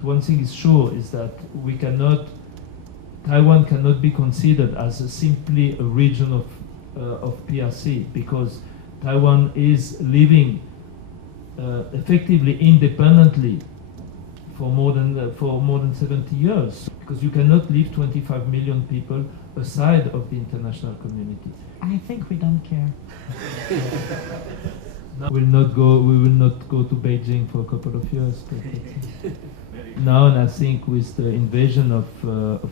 But one thing is sure is that Taiwan cannot be considered as simply a region of PRC, because Taiwan is living effectively independently for more than 70 years, because you cannot leave 25 million people aside of the international community. I think we don't care. We will not go to Beijing for a couple of years. Now, and I think with the invasion of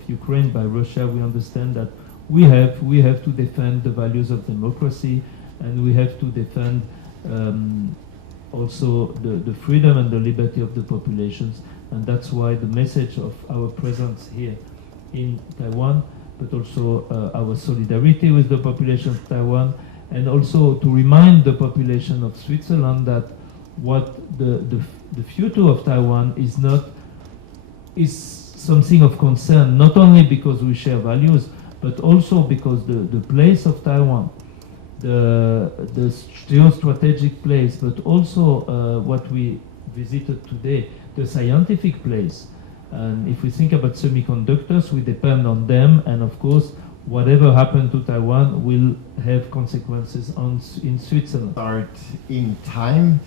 Ukraine by Russia, we understand that we have to defend the values of democracy, and we have to defend also the freedom and the liberty of the populations. And that's why the message of our presence here in Taiwan, but also our solidarity with the population of Taiwan, and also to remind the population of Switzerland that what the future of Taiwan is something of concern, not only because we share values, but also because the place of Taiwan, the geostrategic place, but also what we visited today, the scientific place. And if we think about semiconductors, we depend on them, and of course, whatever happened to Taiwan will have consequences in Switzerland. Start in time.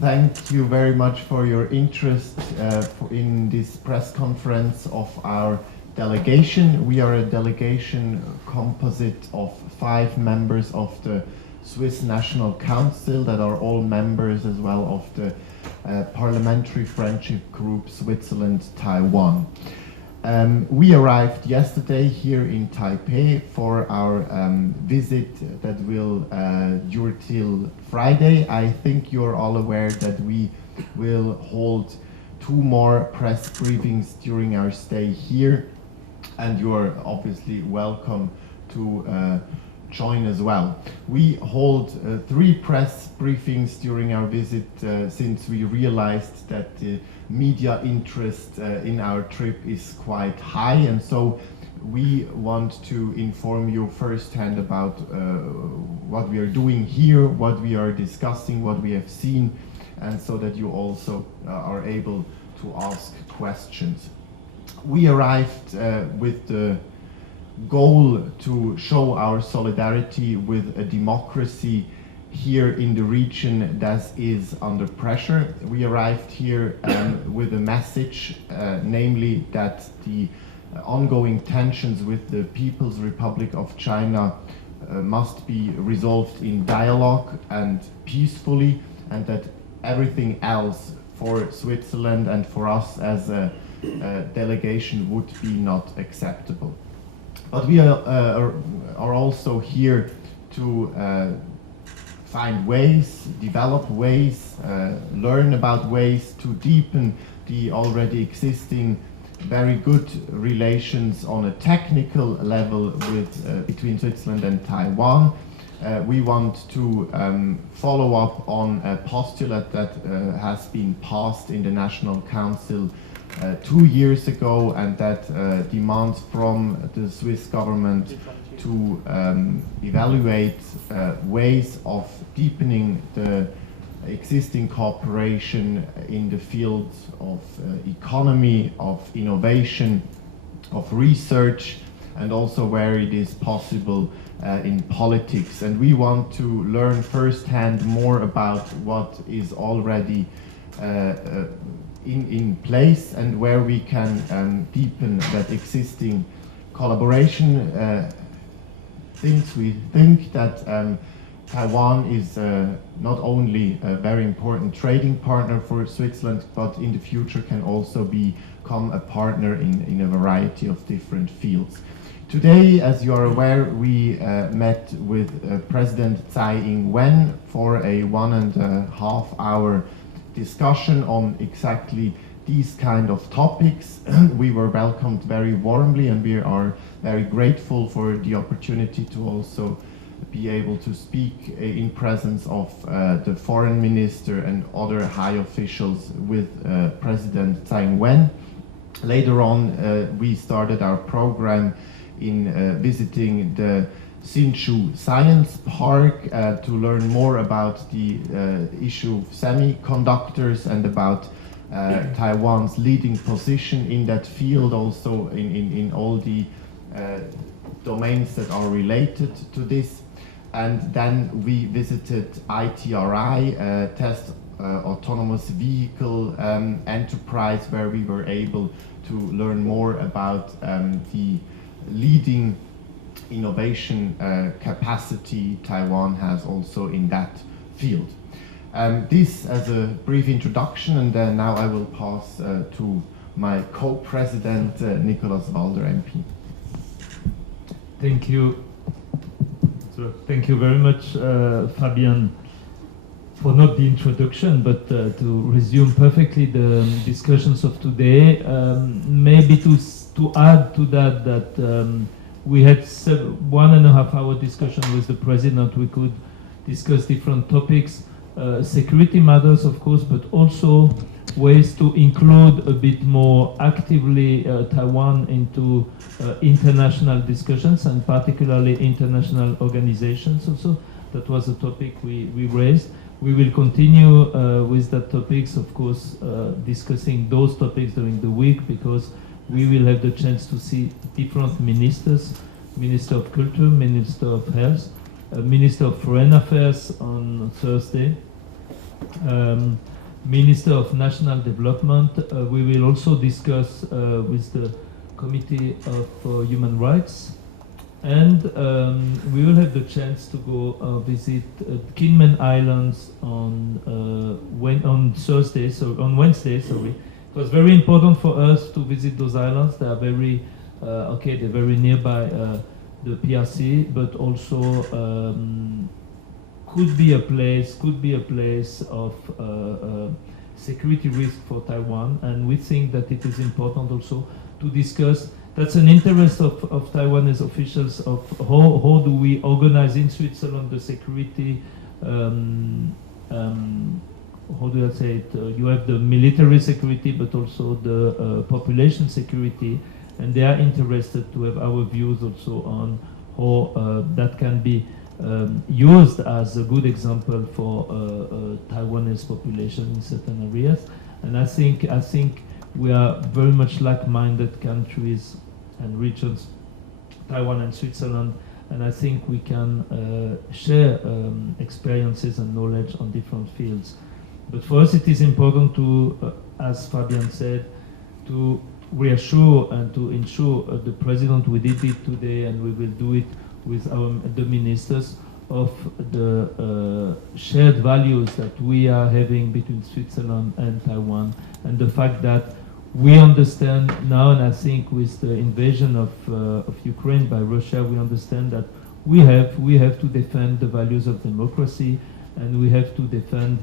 Thank you very much for your interest in this press conference of our delegation. We are a delegation composite of 5 members of the Swiss National Council that are all members as well of the Parliamentary Friendship Group Switzerland-Taiwan. We arrived yesterday here in Taipei for our visit that will dure till Friday. I think you're all aware that we will hold 2 more press briefings during our stay here, and you're obviously welcome to join as well. We hold 3 press briefings during our visit since we realized that the media interest in our trip is quite high, and so we want to inform you firsthand about what we are doing here, what we are discussing, what we have seen, and so that you also are able to ask questions. We arrived with the goal to show our solidarity with a democracy here in the region that is under pressure. We arrived here with a message, namely that the ongoing tensions with the People's Republic of China must be resolved in dialogue and peacefully, and that everything else for Switzerland and for us as a delegation would be not acceptable. But we are also here to find ways, develop ways, learn about ways to deepen the already existing very good relations on a technical level between Switzerland and Taiwan. We want to follow up on a postulate that has been passed in the National Council 2 years ago, and that demands from the Swiss government to evaluate ways of deepening the existing cooperation in the fields of economy, of innovation, of research, and also where it is possible in politics. And we want to learn firsthand more about what is already in place and where we can deepen that existing collaboration. Since we think that Taiwan is not only a very important trading partner for Switzerland, but in the future can also become a partner in a variety of different fields. Today, as you are aware, we met with President Tsai Ing-wen for a 1.5 hour discussion on exactly these kind of topics. We were welcomed very warmly, and we are very grateful for the opportunity to also be able to speak in presence of the foreign minister and other high officials with President Tsai Ing-wen. Later on, we started our program in visiting the Hsinchu Science Park to learn more about the issue of semiconductors and about Taiwan's leading position in that field, also in all the domains that are related to this. And then we visited ITRI, Test Autonomous Vehicle Enterprise, where we were able to learn more about the leading innovation capacity Taiwan has also in that field. This as a brief introduction, and then now I will pass to my co-president, Nicolas Walder, MP. Thank you. Thank you very much, Fabian, for not the introduction, but to resume perfectly the discussions of today. Maybe to add to that, we had 1.5 hour discussion with the president. We could discuss different topics, security matters, of course, but also ways to include a bit more actively Taiwan into international discussions, and particularly international organizations also. That was a topic we raised. We will continue with that topics, of course, discussing those topics during the week, because we will have the chance to see different ministers, Minister of Culture, Minister of Health, Minister of Foreign Affairs on Thursday, Minister of National Development. We will also discuss with the Committee of Human Rights, and we will have the chance to go visit Kinmen Islands on Wednesday. Sorry, it was very important for us to visit those islands. They are very they're very nearby the PRC, but also could be a place of security risk for Taiwan, and we think that it is important also to discuss. That's an interest of Taiwanese officials, of how do we organize in Switzerland the security, how do I say it, you have the military security, but also the population security, and they are interested to have our views also on how that can be used as a good example for Taiwanese population in certain areas. And I think we are very much like-minded countries and regions, Taiwan and Switzerland, and I think we can share experiences and knowledge on different fields. But for us it is important to, as Fabian said, to reassure and to ensure the President, we did it today and we will do it with the ministers, of the shared values that we are having between Switzerland and Taiwan, and the fact that we understand now, and I think with the invasion of Ukraine by Russia, we understand that we have to defend the values of democracy, and we have to defend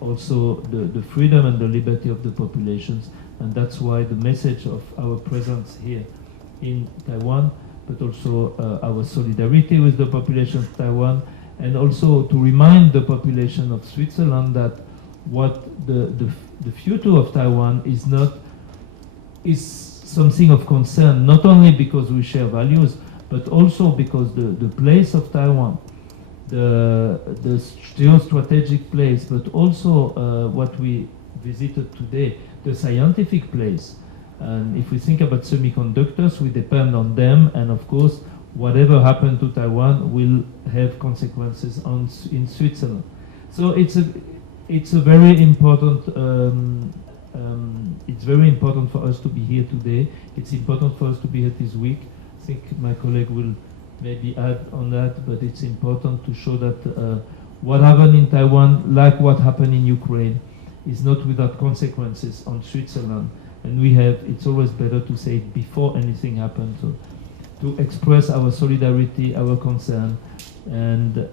also the freedom and the liberty of the populations, and that's why the message of our presence here in Taiwan, but also our solidarity with the population of Taiwan, and also to remind the population of Switzerland that what the future of Taiwan is something of concern, not only because we share values, but also because the place of Taiwan, the geostrategic place, but also what we visited today, the scientific place. And if we think about semiconductors, we depend on them, and of course, whatever happened to Taiwan will have consequences in Switzerland. So it's a very important. It's very important for us to be here today. It's important for us to be here this week. I think my colleague will maybe add on that, but it's important to show that what happened in Taiwan, like what happened in Ukraine, is not without consequences on Switzerland. And it's always better to say it before anything happens, so to express our solidarity, our concern, and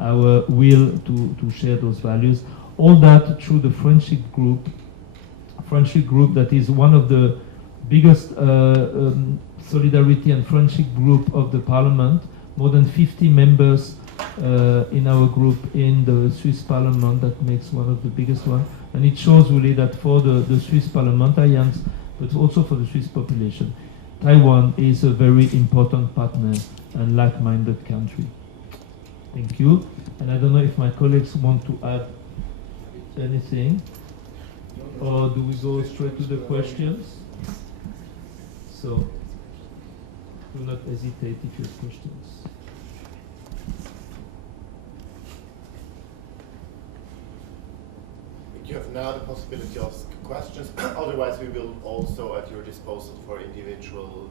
our will to share those values. All that through the friendship group that is one of the biggest solidarity and friendship group of the parliament. More than 50 members in our group in the Swiss parliament. That makes one of the biggest ones. And it shows really that for the Swiss parliamentarians, but also for the Swiss population, Taiwan is a very important partner and like-minded country. Thank you. And I don't know if my colleagues want to add anything. Or do we go straight to the questions? So, do not hesitate if you have questions. You have now the possibility of questions. Otherwise, we will also at your disposal for individual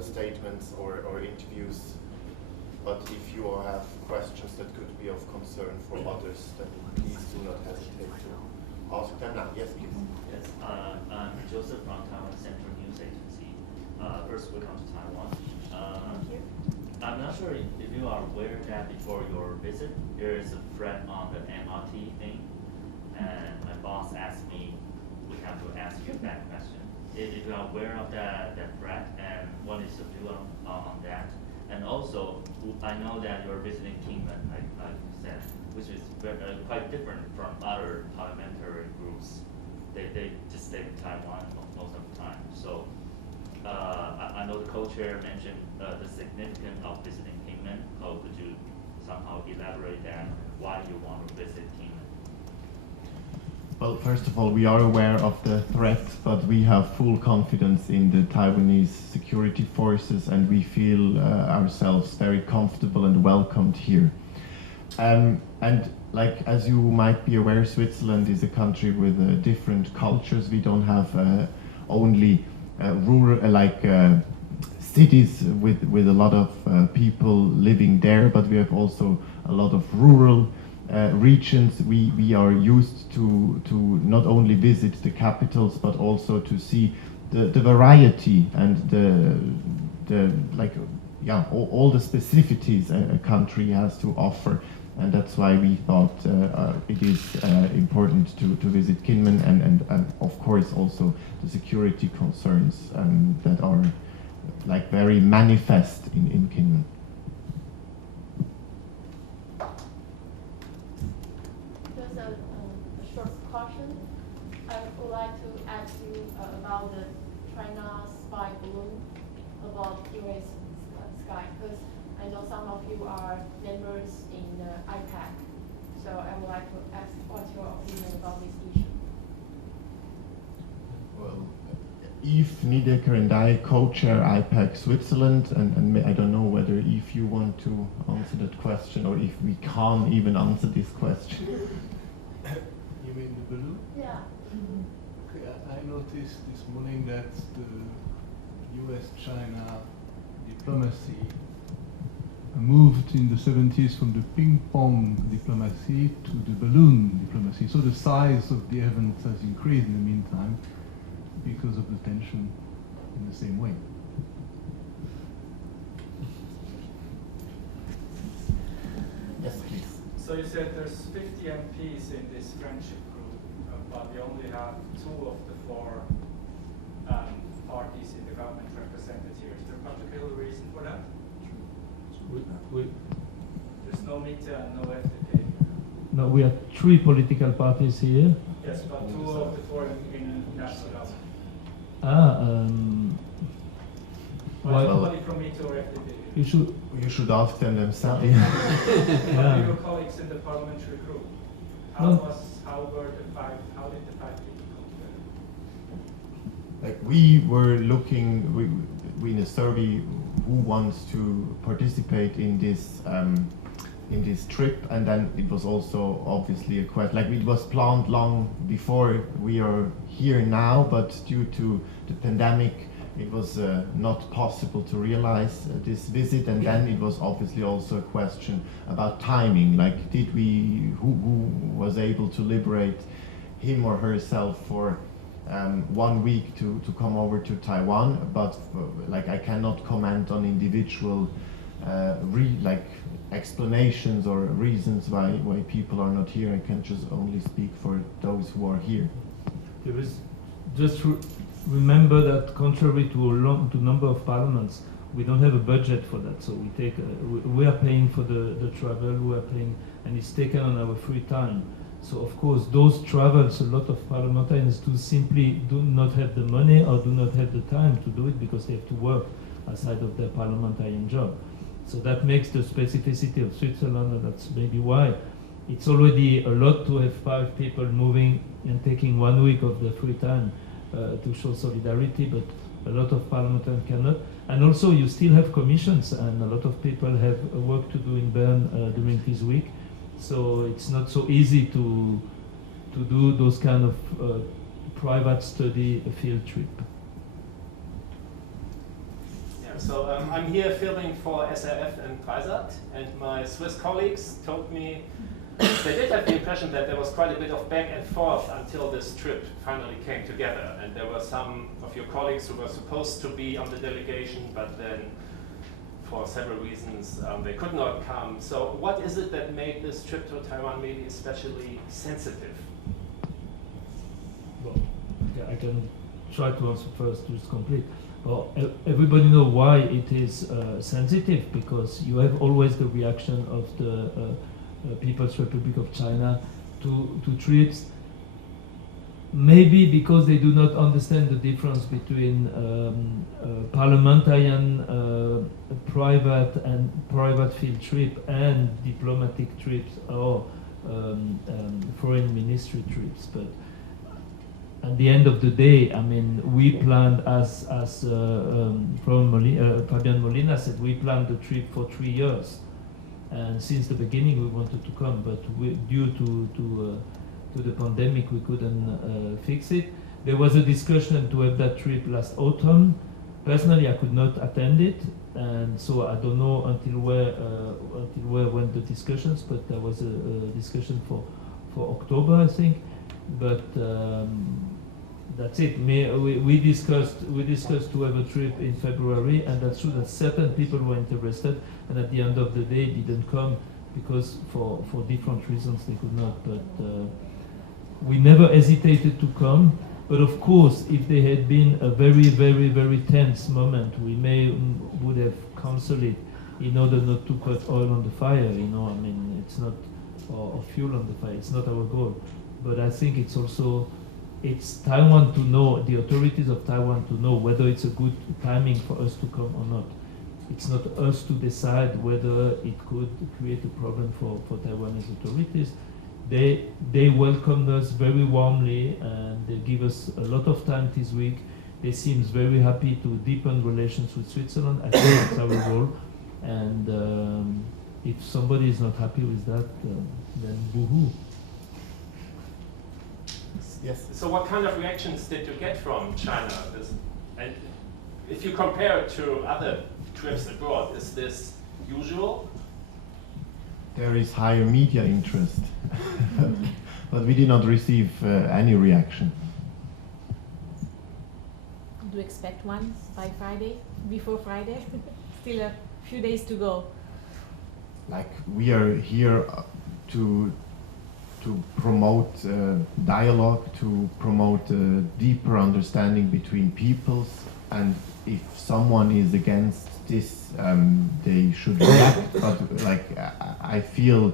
statements or interviews. But if you all have questions that could be of concern for others, then please do not hesitate to ask them now. Yes, please. Yes, I'm Joseph from Taiwan Central News Agency. First, welcome to Taiwan. Thank you. I'm not sure if you are aware that before your visit, there is a threat on the MRT thing. And my boss asked me, we have to ask you that question. If you are aware of that threat, and what is your view on that? And also, I know that you're visiting Kingman, like you said, which is quite different from other parliamentary groups. They just stay in Taiwan most of the time. So I know the co-chair mentioned the significance of visiting Kingman. So could you somehow elaborate that, why you want to visit Kingman? Well, first of all, we are aware of the threat, but we have full confidence in the Taiwanese security forces, and we feel ourselves very comfortable and welcomed here. And like, as you might be aware, Switzerland is a country with different cultures. We don't have only rural, cities with a lot of people living there, but we have also a lot of rural regions. We are used to not only visit the capitals, but also to see the variety and all the specificities a country has to offer. And that's why we thought it is important to visit Kinmen, and of course also the security concerns that are like very manifest in Kinmen. Just a short caution. I would like to ask you about the China spy balloon above US sky, because I know some of you are members in IPAC, so I would like to ask what's your opinion about this issue? Well, Yves Niedecker and I co-chair IPAC Switzerland, and I don't know whether if you want to answer that question or if we can't even answer this question. You mean the balloon? Yeah. Okay, I noticed this morning that the US-China diplomacy moved in the 70s from the ping-pong diplomacy to the balloon diplomacy. So the size of the event has increased in the meantime because of the tension in the same way. Yes, please. So you said there's 50 MPs in this friendship group, but we only have 2 of the 4 parties in the government represented here. Is there a particular reason for that? There's no Mitte and no FDP. No, we have 3 political parties here. Yes, but 2 of the 4 in national government. Why? Nobody from Mitte or FDP. You should ask them themselves. But your colleagues in the parliamentary group, how did the 5 people come together? Like, we were looking we in a survey who wants to participate in this trip, and then it was also obviously a question, like, it was planned long before we are here now, but due to the pandemic it was not possible to realize this visit, and then it was obviously also a question about timing, like, who was able to liberate him or herself for 1 week to come over to Taiwan, but like, I cannot comment on individual explanations or reasons why people are not here. I can just only speak for those who are here. There is just remember that contrary to number of parliaments, we don't have a budget for that. So we are paying for the travel, we are paying, and it's taken on our free time. So of course those travels, a lot of parliamentarians do not have the money or do not have the time to do it because they have to work outside of their parliamentarian job. So that makes the specificity of Switzerland, and that's maybe why it's already a lot to have 5 people moving and taking 1 week of the free time to show solidarity, but a lot of parliamentarians cannot. And also you still have commissions, and a lot of people have work to do in Bern during this week. So it's not so easy to do those kind of private study field trip. Yeah, so I'm here filming for SRF and Dreisat, and my Swiss colleagues told me they did have the impression that there was quite a bit of back and forth until this trip finally came together, and there were some of your colleagues who were supposed to be on the delegation, but then for several reasons they could not come. So what is it that made this trip to Taiwan maybe especially sensitive? Well, I can try to answer first to complete. Well, everybody knows why it is sensitive, because you have always the reaction of the People's Republic of China to trips, maybe because they do not understand the difference between parliamentarian private field trip and diplomatic trips or foreign ministry trips. But at the end of the day, I mean, we planned as Fabian Molina said, we planned the trip for 3 years. And since the beginning, we wanted to come, but due to the pandemic, we couldn't fix it. There was a discussion to have that trip last autumn. Personally, I could not attend it, and so I don't know until where went the discussions. But there was a discussion for October, I think. But that's it. We discussed to have a trip in February, and that's true that certain people were interested, and at the end of the day didn't come because for different reasons they could not. But we never hesitated to come. But of course, if there had been a very, very, very tense moment, we would have cancelled it in order not to put oil on the fire. I mean, it's not or fuel on the fire. It's not our goal. But I think it's Taiwan to know, the authorities of Taiwan to know whether it's a good timing for us to come or not. It's not us to decide whether it could create a problem for Taiwanese authorities. They welcomed us very warmly, and they give us a lot of time this week. They seem very happy to deepen relations with Switzerland. I think it's our role. And if somebody is not happy with that, then boo-hoo. Yes. So what kind of reactions did you get from China? And if you compare it to other trips abroad, is this usual? There is higher media interest, but we did not receive any reaction. Do you expect one by Friday, before Friday? Still a few days to go. Like, we are here to promote dialogue, to promote deeper understanding between peoples, and if someone is against this, they should react. But I feel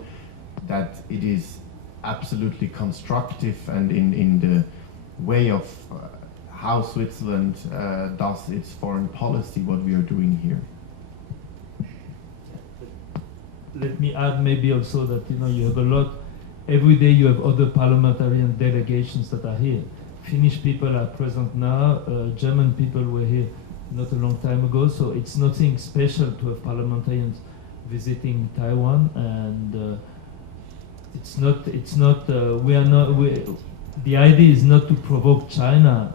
that it is absolutely constructive, and in the way of how Switzerland does its foreign policy, what we are doing here. Let me add maybe also that you have a lot. Every day you have other parliamentarian delegations that are here. Finnish people are present now. German people were here not a long time ago. So it's nothing special to have parliamentarians visiting Taiwan, and the idea is not to provoke China.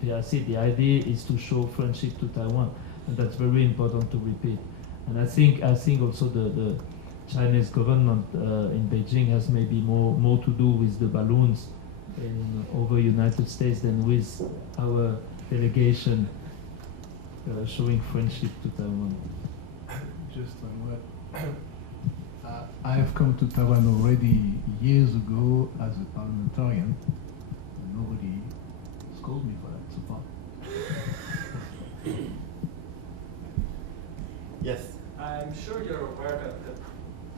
The idea is to show friendship to Taiwan, and that's very important to repeat. And I think also the Chinese government in Beijing has maybe more to do with the balloons over United States than with our delegation showing friendship to Taiwan. Just one word. I have come to Taiwan already years ago as a parliamentarian. Nobody scolded me for that so far. Yes. I'm sure you're aware that the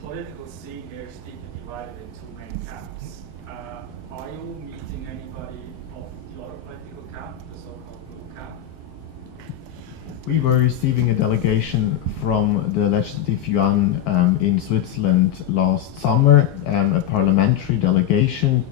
political scene here is deeply divided in two main camps. Are you meeting anybody of the other political camp, the so-called blue camp? We were receiving a delegation from the Legislative Yuan in Switzerland last summer, a parliamentary delegation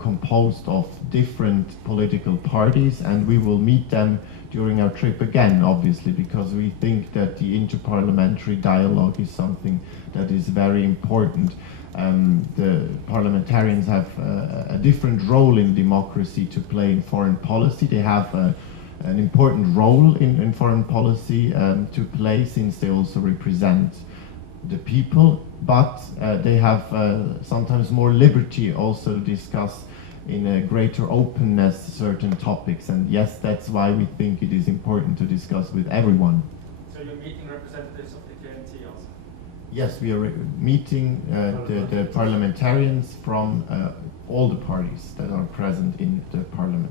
composed of different political parties, and we will meet them during our trip again, obviously, because we think that the interparliamentary dialogue is something that is very important. The parliamentarians have a different role in democracy to play in foreign policy. They have an important role in foreign policy to play, since they also represent the people, but they have sometimes more liberty also to discuss in a greater openness certain topics, and yes, that's why we think it is important to discuss with everyone. So you're meeting representatives of the KMT also? Yes, we are meeting the parliamentarians from all the parties that are present in the parliament.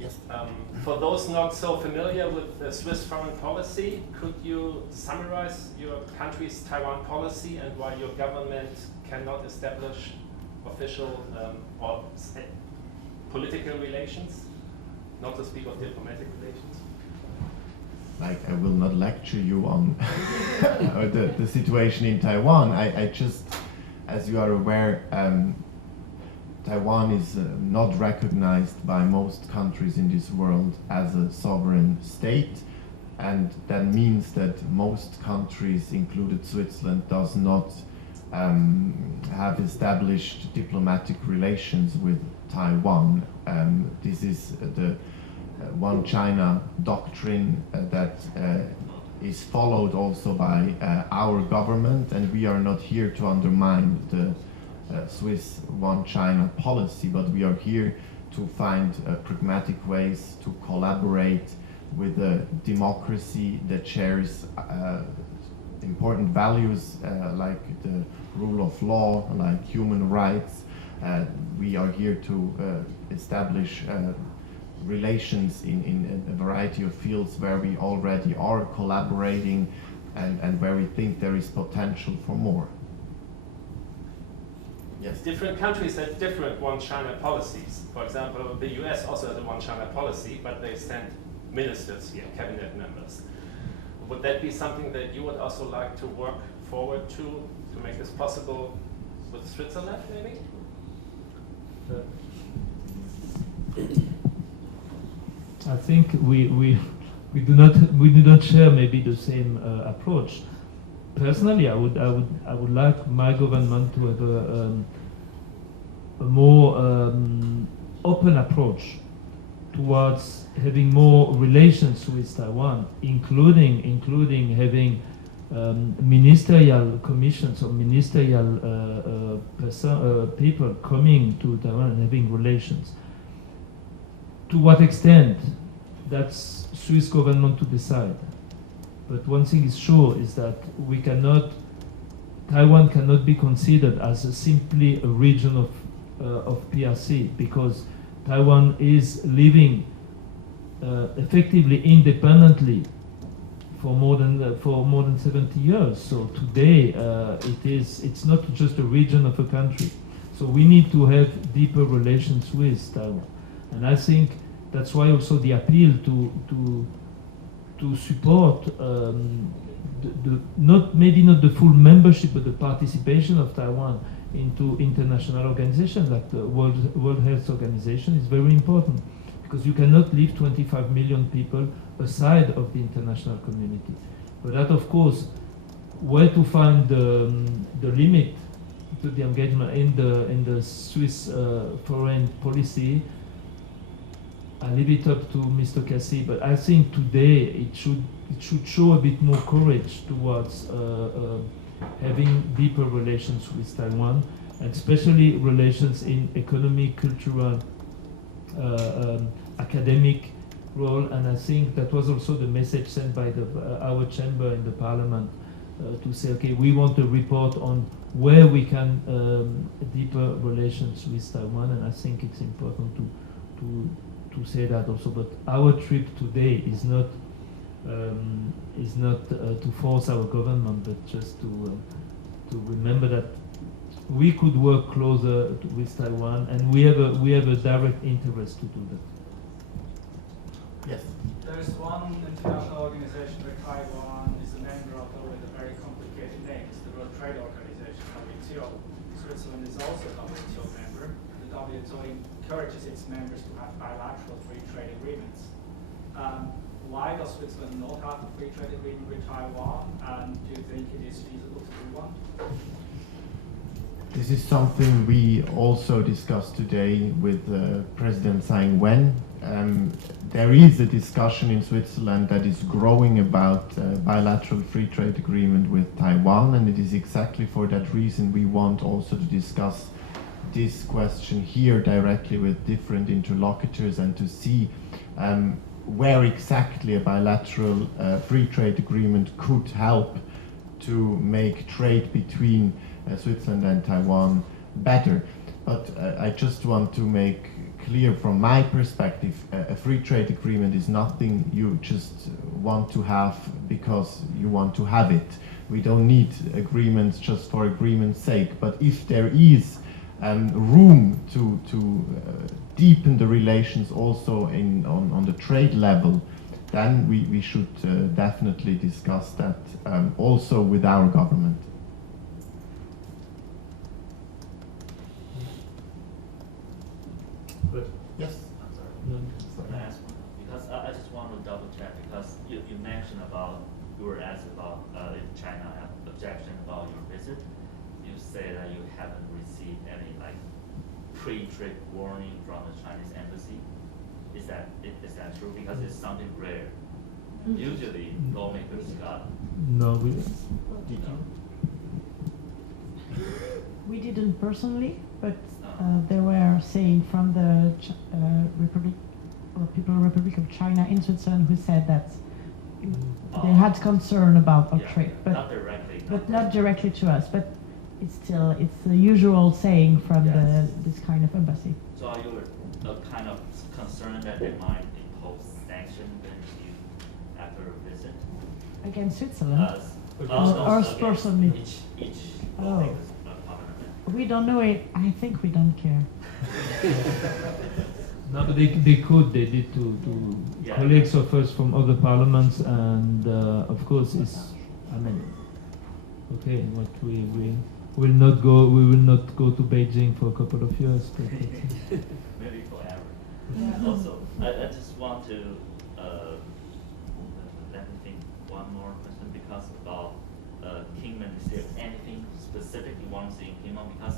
Yes. For those not so familiar with the Swiss foreign policy, could you summarize your country's Taiwan policy and why your government cannot establish official or political relations, not to speak of diplomatic relations? Like, I will not lecture you on the situation in Taiwan. I just, as you are aware, Taiwan is not recognized by most countries in this world as a sovereign state, and that means that most countries, included Switzerland, does not have established diplomatic relations with Taiwan. This is the One China doctrine that is followed also by our government, and we are not here to undermine the Swiss One China policy, but we are here to find pragmatic ways to collaborate with a democracy that shares important values like the rule of law, like human rights. We are here to establish relations in a variety of fields where we already are collaborating and where we think there is potential for more. Yes. Different countries have different One China policies. For example, the US also has a One China policy, but they send ministers here, cabinet members. Would that be something that you would also like to work forward to make this possible with Switzerland, maybe? I think we do not share maybe the same approach. Personally, I would like my government to have a more open approach towards having more relations with Taiwan, including having ministerial commissions or ministerial people coming to Taiwan and having relations. To what extent, that's Swiss government to decide. But one thing is sure is that Taiwan cannot be considered as simply a region of PRC, because Taiwan is living effectively independently for more than 70 years. So today it's not just a region of a country. So we need to have deeper relations with Taiwan, and I think that's why also the appeal to support maybe not the full membership, but the participation of Taiwan into international organizations like the World Health Organization is very important, because you cannot leave 25 million people aside of the international community. But that, of course, where to find the limit to the engagement in the Swiss foreign policy, I leave it up to Mr. Cassi, but I think today it should show a bit more courage towards having deeper relations with Taiwan, and especially relations in economic, cultural, academic role. And I think that was also the message sent by our chamber in the parliament to say, okay, we want a report on where we can deeper relations with Taiwan, and I think it's important to say that also. But our trip today is not to force our government, but just to remember that we could work closer with Taiwan, and we have a direct interest to do that. Yes. There's one international organization where Taiwan is a member of, though with a very complicated name. It's the World Trade Organization, WTO. Switzerland is also a WTO member. The WTO encourages its members to have bilateral free trade agreements. Why does Switzerland not have a free trade agreement with Taiwan? And do you think it is feasible to do one? This is something we also discussed today with President Tsai Ing-wen. There is a discussion in Switzerland that is growing about bilateral free trade agreement with Taiwan, and it is exactly for that reason we want also to discuss this question here directly with different interlocutors and to see where exactly a bilateral free trade agreement could help to make trade between Switzerland and Taiwan better. But I just want to make clear from my perspective, a free trade agreement is nothing you just want to have because you want to have it. We don't need agreements just for agreement's sake, but if there is room to deepen the relations also on the trade level, then we should definitely discuss that also with our government. Yes. I'm sorry. No. Can I ask one? Because I just want to double check because you mentioned about, you were asked about if China have objection about your visit. You say that you haven't received any like pre-trip warning from the Chinese embassy. Is that true? Because it's something rare. Usually lawmakers got. No, we. Did you? We didn't personally, but they were saying from the People's Republic of China in Switzerland who said that they had concern about our trade, but not directly. Not directly to us. But it's the usual saying from this kind of embassy. So are you kind of concerned that they might impose sanctions against you after a visit? Against Switzerland? Or personally? Each Oh. We don't know it. I think we don't care. No, but they could. They did to colleagues of us from other parliaments, and of course, I mean, okay, what we will not go. We will not go to Beijing for a couple of years. But maybe forever. Yeah. Also, I just want to let me think one more question because about Kingman. Is there anything specific you want to see in Kingman? Because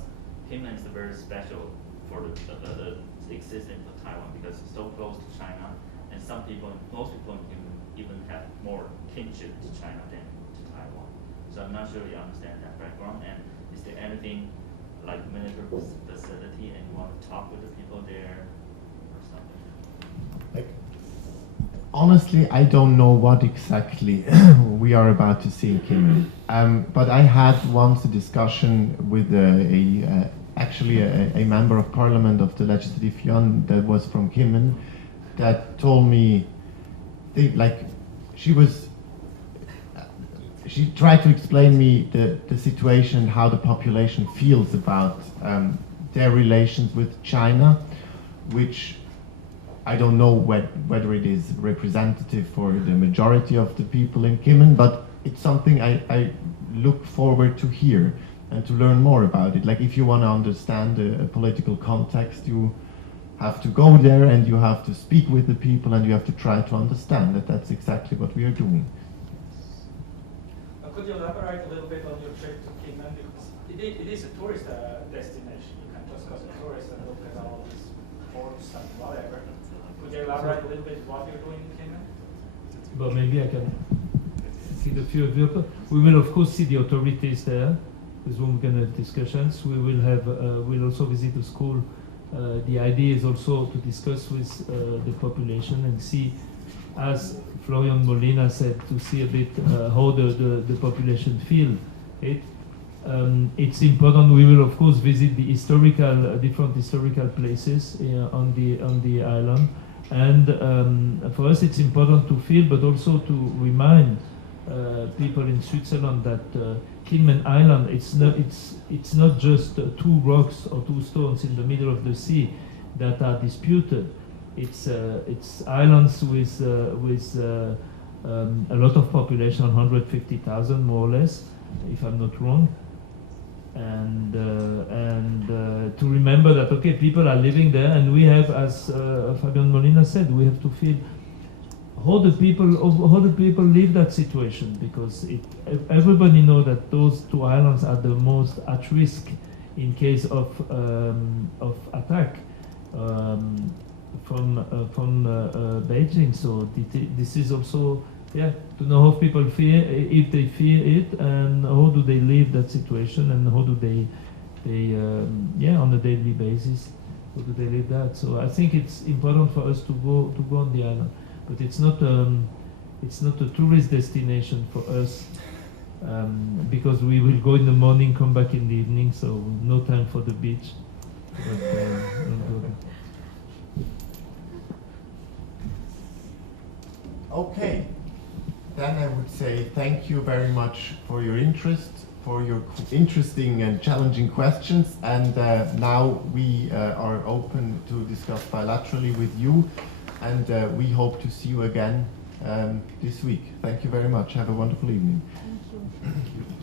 Kingman is very special for the existence of Taiwan because it's so close to China, and most people in Kingman even have more kinship to China than to Taiwan. So I'm not sure you understand that background. And is there anything like military facility and you want to talk with the people there or something? Honestly, I don't know what exactly we are about to see in Kingman. But I had once a discussion with actually a member of parliament of the Legislative Yuan that was from Kingman that told me, she tried to explain me the situation, how the population feels about their relations with China, which I don't know whether it is representative for the majority of the people in Kingman, but it's something I look forward to hear and to learn more about it. Like if you want to understand a political context, you have to go there and you have to speak with the people and you have to try to understand that. That's exactly what we are doing. Could you elaborate a little bit on your trip to Kingman? Because it is a tourist destination. You can just go as a tourist and look at all these forts and whatever. Could you elaborate a little bit what you're doing in Kingman? But maybe I can see the few of you. We will of course see the authorities there. Because when we're going to have discussions, we will have. We'll also visit the school. The idea is also to discuss with the population and see, as Florian Molina said, to see a bit how the population feel it. It's important. We will of course visit the different historical places on the island, and for us it's important to feel, but also to remind people in Switzerland that Kinmen Island, it's not just 2 rocks or 2 stones in the middle of the sea that are disputed. It's islands with a lot of population, 150,000 more or less, if I'm not wrong. And to remember that, okay, people are living there, and we have, as Fabian Molina said, we have to feel how the people live that situation, because everybody knows that those 2 islands are the most at risk in case of attack from Beijing. So this is also, yeah, to know how people fear, if they fear it, and how do they live that situation, and how do they on a daily basis, how do they live that? So I think it's important for us to go on the island, but it's not a tourist destination for us, because we will go in the morning, come back in the evening, so no time for the beach. But, okay. Then I would say thank you very much for your interest, for your interesting and challenging questions, and now we are open to discuss bilaterally with you, and we hope to see you again this week. Thank you very much. Have a wonderful evening. Thank you. Thank you.